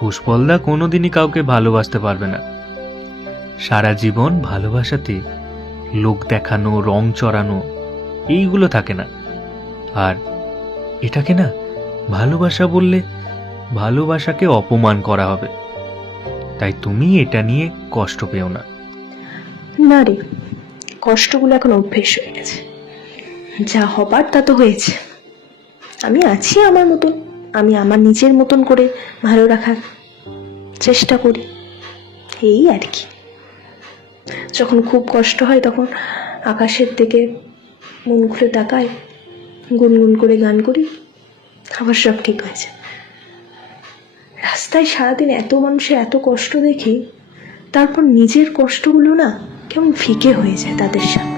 পুষ্পলদা কোনোদিনই কাউকে ভালোবাসতে পারবে না। সারা জীবন ভালোবাসাতে লোক দেখানো, রং চড়ানো, এইগুলো থাকে না। আর এটাকে না ভালোবাসা বললে ভালোবাসাকে অপমান করা হবে। তাই তুমি এটা নিয়ে কষ্ট পেও না। রে, কষ্টগুলো এখন অভ্যেস হয়ে গেছে। যা হবার তা তো হয়েছে। আমি আছি আমার মতন। আমি আমার নিজের মতন করে ভালো রাখার চেষ্টা করি। এই আর কি। যখন খুব কষ্ট হয় তখন আকাশের দিকে মন খুলে তাকায় গুনগুন করে গান করি, আবার সব ঠিক হয়ে যায়। রাস্তায় সারাদিন এত মানুষের এত কষ্ট দেখি, তারপর নিজের কষ্টগুলো না কেমন ফিকে হয়ে যায় তাদের সামনে।